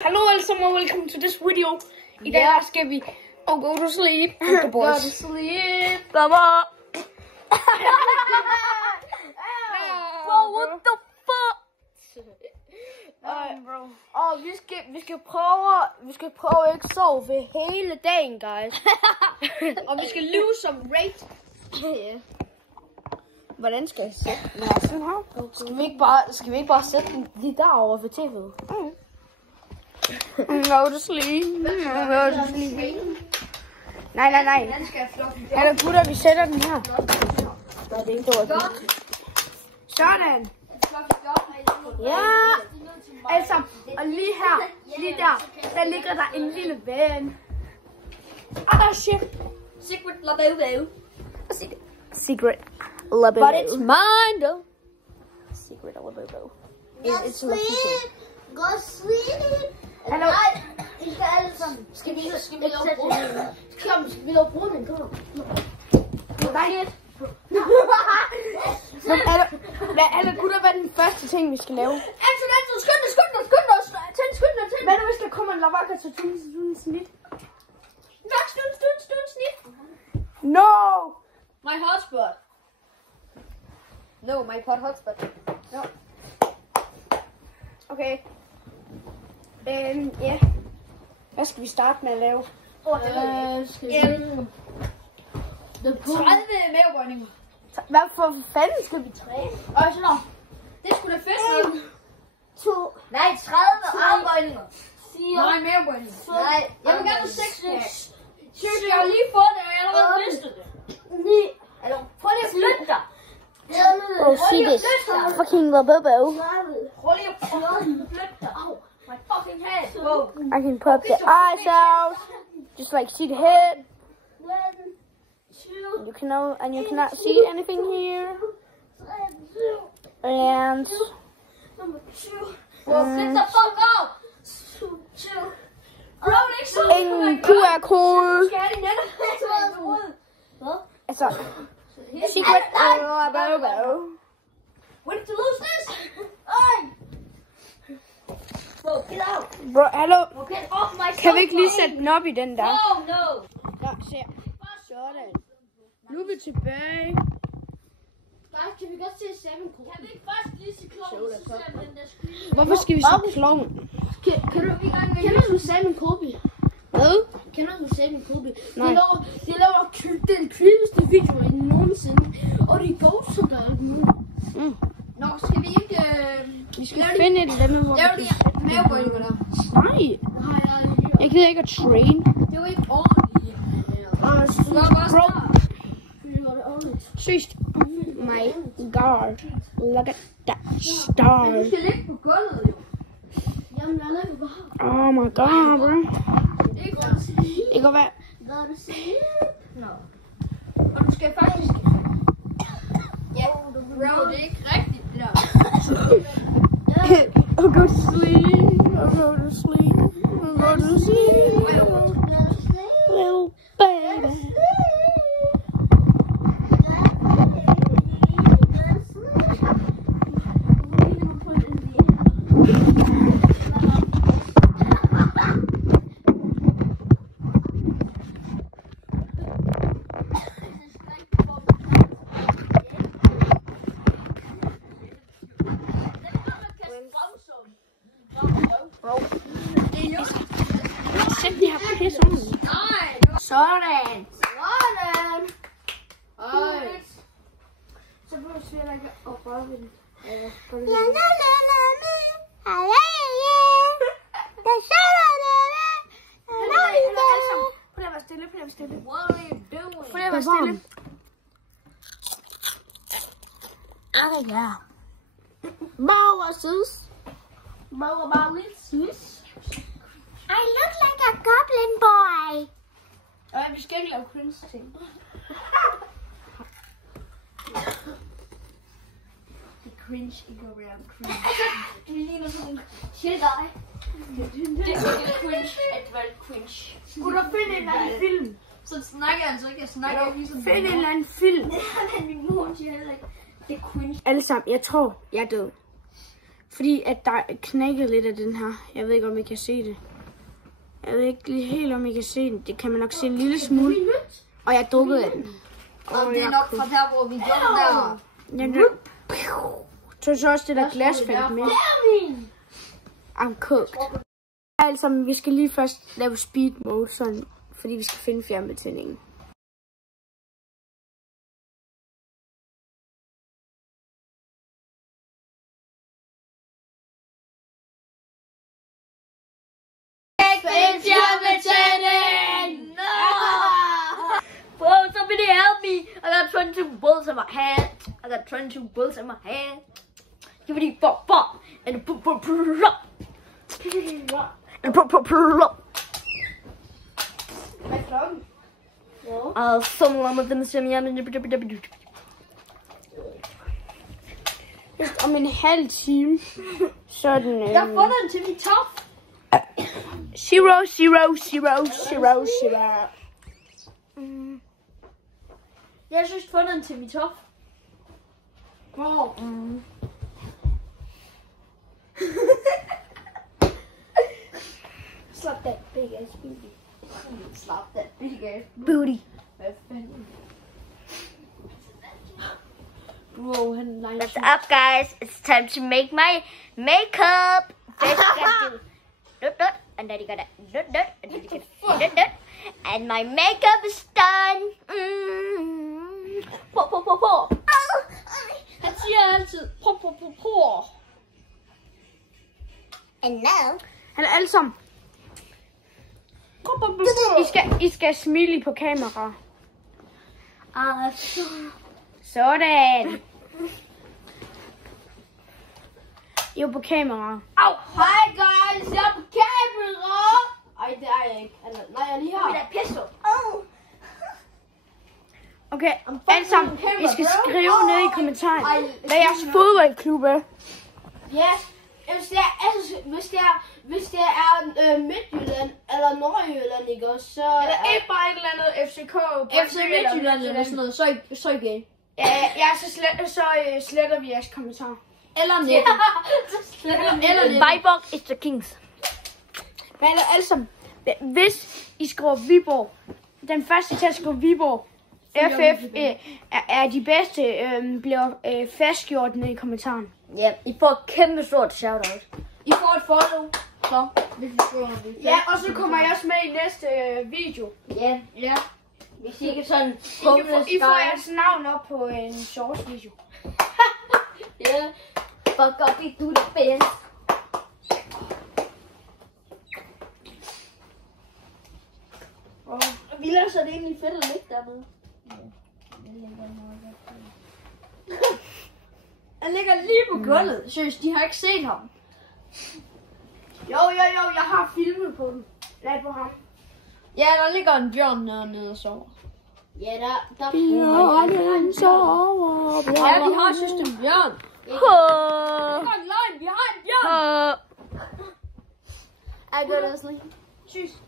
Hello everyone and welcome to this video. I dag skal vi go to sleep. Go to sleep. Come on. What the fuck? Og vi skal prøve ikke sove ved hele dagen, guys. Og vi skal lyve som Raid. Hvordan skal jeg sætte den her? Sådan her? Skal vi ikke bare sætte den lige derovre ved tv'et? Go to sleep. Go to sleep. Nej. Hallo gutter, vi sætter den her. Der er det ikke dårligt. Sådan. Ja. Altså, og lige her, lige der ligger der en lille ven. Ah, shit. Secret LaBaBo. Secret LaBaBo. But it's mine though. Secret LaBaBo. Go sleep. Go sleep. Hallo. I skal alle sammen. Skal vi lave bruden? Kom, skal vi lave bruden? Kom. Nej. Men alle gutter, hvad er den første ting, vi skal lave? Skynd dig. Tænd. Hvad er det, hvis der kommer en lavaka til snit? Snit. No! My hotspot. No, my pot hotspot. No. Okay. Ja. Hvad skal vi starte med at lave? Skal vi... 30 mavebøjninger. Hvad for fanden skal vi træne? Og sådan noget. Det skulle da fedt. 1, 2. Nej, 30 armbøjninger. 4. Nej, mavebøjninger. Nej, Jeg vil gerne have 6 stykker. Seriøst, jeg har lige fået det, og jeg har allerede mistet det. 9. Altså, prøv lige at flytte dig. Oh, see this fucking LaBaBo. Prøv lige at flytte dig. Au, my fucking head. Whoa. I can pop the eyes out. Just like see the head. You cannot see anything here. And Well, get the fuck out. Bro, det er ikke så. en QR-kode. Skal have din anden? Altså, Secret LaBaBo. When to lose this? Hey! Whoa, get out. Bro, hallo. Get off my Kan vi ikke lige sætte den op i den der? Oh, no. Ja, se. Sådan. Nu er vi tilbage. Kan vi godt se Salmon Kobe? Kan vi ikke først lige se kloven, så ser vi den der screen? Hvorfor skal vi se klovn? Kender du Salmon Kobe? Hvad? Kender du Salmon Kobe? Nej. De laver den creepieste video nogensinde. Og det går så galt nu. Nå, skal vi ikke... Vi skal finde et eller andet, hvor Lav vi lige mavebøjninger der. Nej. Jeg gider ikke at train. Det er jo ikke ordentligt. Du gør bare snart. Seriøst. My god. Look at that star. Du skal ligge på gulvet, jo. Jamen, jeg laver bare. Oh my god, bro. Det er godt. Det kan være. Nå. Og du skal faktisk... Ja, bro, det er ikke rigtigt, det der. I'll go to sleep. I'll go to sleep. I'll go to sleep. Little baby. Sæt det her pisse ud. Nej. Sådan. Ej. Så prøver vi at lægge op og den. Prøv at være stille. What are you doing? Prøv at være stille. Ja. I look like a goblin boy. Og vi skal ikke lave cringe ting. Det er cringe, ikke at være cringe. Det ligner sådan en til dig. Det er cringe, at være cringe. Skulle du finde en eller anden film? Så snakker jeg altså ikke, jeg snakker ikke ligesom... Find en eller anden film. Min mor siger heller ikke, det er cringe. Alle sammen, jeg tror, jeg er død. Fordi at der knækkede lidt af den her. Jeg ved ikke, om I kan se det. Jeg ved ikke lige helt, om I kan se den. Det kan man nok se en lille smule. Og jeg drukkede af den. Og det er nok fra der, hvor vi gjorde der. Så også det der glas faldt med. I'm cooked. Altså, vi skal lige først lave speed mode, sådan, fordi vi skal finde fjernbetjeningen. Bro, somebody help me! I got 22 bullets in my hand. I got 22 bullets in my hand. Give me pop and a pop and Hvad er klokken? Om en halv time. Sådan. Jeg har fundet en til min top. 0, 0, 0, 0, 0. Jeg synes, jeg har fundet en til min top. Hvor? Slap that big ass booty. Slap that big ass Booty. Hvad fanden? Bro, han er What's up, guys? It's time to make my makeup. First, you gotta do dot, and then you gotta dot, and then you gotta dot, and my makeup is done. På. Han siger altid på. And now, Han er alle sammen. I skal smile på kamera. Sådan. I er på kamera. Au, hej guys, jeg er på kamera. Ej, det er jeg ikke. Eller, nej, jeg er lige her. Det er pistol. Okay, alle sammen. I skal skrive ned i kommentaren, hvad jeres fodboldklub er. Ja, hvis det er Midtjylland eller Nordjylland, ikke også, så... Eller ikke bare et eller andet FCK. FC Midtjylland eller sådan noget, så igen. Ja, så sletter vi jeres kommentarer. Eller net. Eller net. Viborg is the kings. Men alle sammen, hvis I skriver Viborg, den første til at skrive Viborg, FF er de bedste, bliver fastgjort ned i kommentaren. Ja, I får et kæmpe stort shoutout. I får et follow. Så, hvis I skriver det. Ja, og så kommer jeg også med i næste video. Ja. Hvis I ikke sådan... I får jeres navn op på en shorts video. Ja. Fuck up, I do the best. Vildt, så er det egentlig fedt at ligge dernede. Han ligger lige på gulvet. Seriøst, de har ikke set ham. Jo, jeg har filmet på dem. Lad på ham. Ja, der ligger en bjørn nede og sover. Ja, der Bjørnen sover. Ja, vi har søster en bjørn. Vi har en bjørn. I go to sleep. Sygt.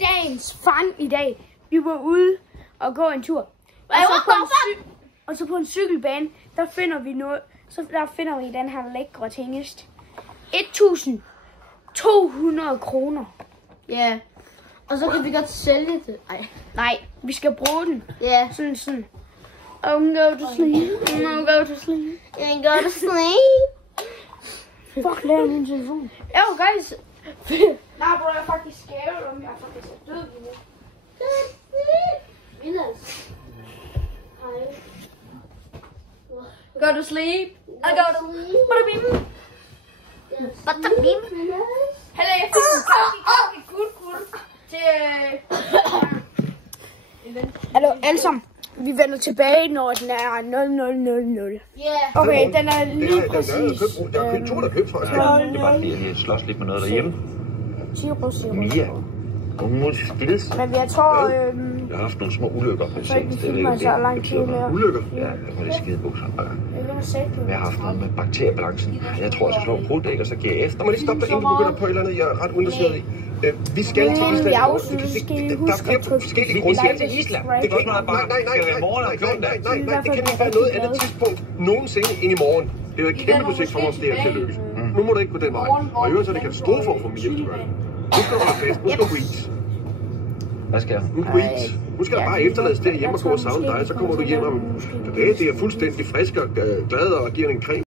Dagens fang i dag. Vi var ude og gå en tur. Og så på en cykelbane, der finder vi noget. Så der finder vi den her lækre tingest. 1.200 kroner. Ja. Og så kan vi godt sælge det. Nej, vi skal bruge den. Ja. Sådan. Go to sleep. Go to sleep. You go to sleep. Fuck, lav min telefon. Yo, guys. Nej, bro, jeg er faktisk skævet, om jeg er faktisk død lige nu. Go to sleep. I go to sleep. Hallo, jeg fik en kul til... Hallo, alle sammen. Vi vender tilbage, når den er 0000. Ja. Okay, den er lige præcis... Der er kun to, der købt, tror jeg. Det er bare fordi, jeg slås lidt med noget derhjemme. Mia. Hun spilles. Men jeg tror... Jeg har haft nogle små ulykker på sengen. vi filmer så lang tid mere. Ulykker? Ja, jeg må lige skide bukser. Jeg har haft noget med bakteriebalancen. Jeg tror, jeg skal slå en bruddæk, og så giver jeg efter. Der må lige stoppe dig, inden du begynder på et eller andet, jeg er ret undersøget i. Vi skal til Island. Der er flere forskellige grunde til Island. Det kan ikke bare... Nej. Det kan ikke være noget andet tidspunkt nogensinde end i morgen. Det er et kæmpe projekt for mig, det her til at lykkes. Nu må du ikke gå den vej. Og i øvrigt så er det katastrofe for mig, hvis du gør det. Nu skal du holde fast. Nu skal du på is. Hvad skal jeg? Nu skal du på is. Nu skal jeg bare efterlades der hjemme og gå og savne dig, så kommer du hjem om tilbage. Det er fuldstændig frisk og glad og giver en creme.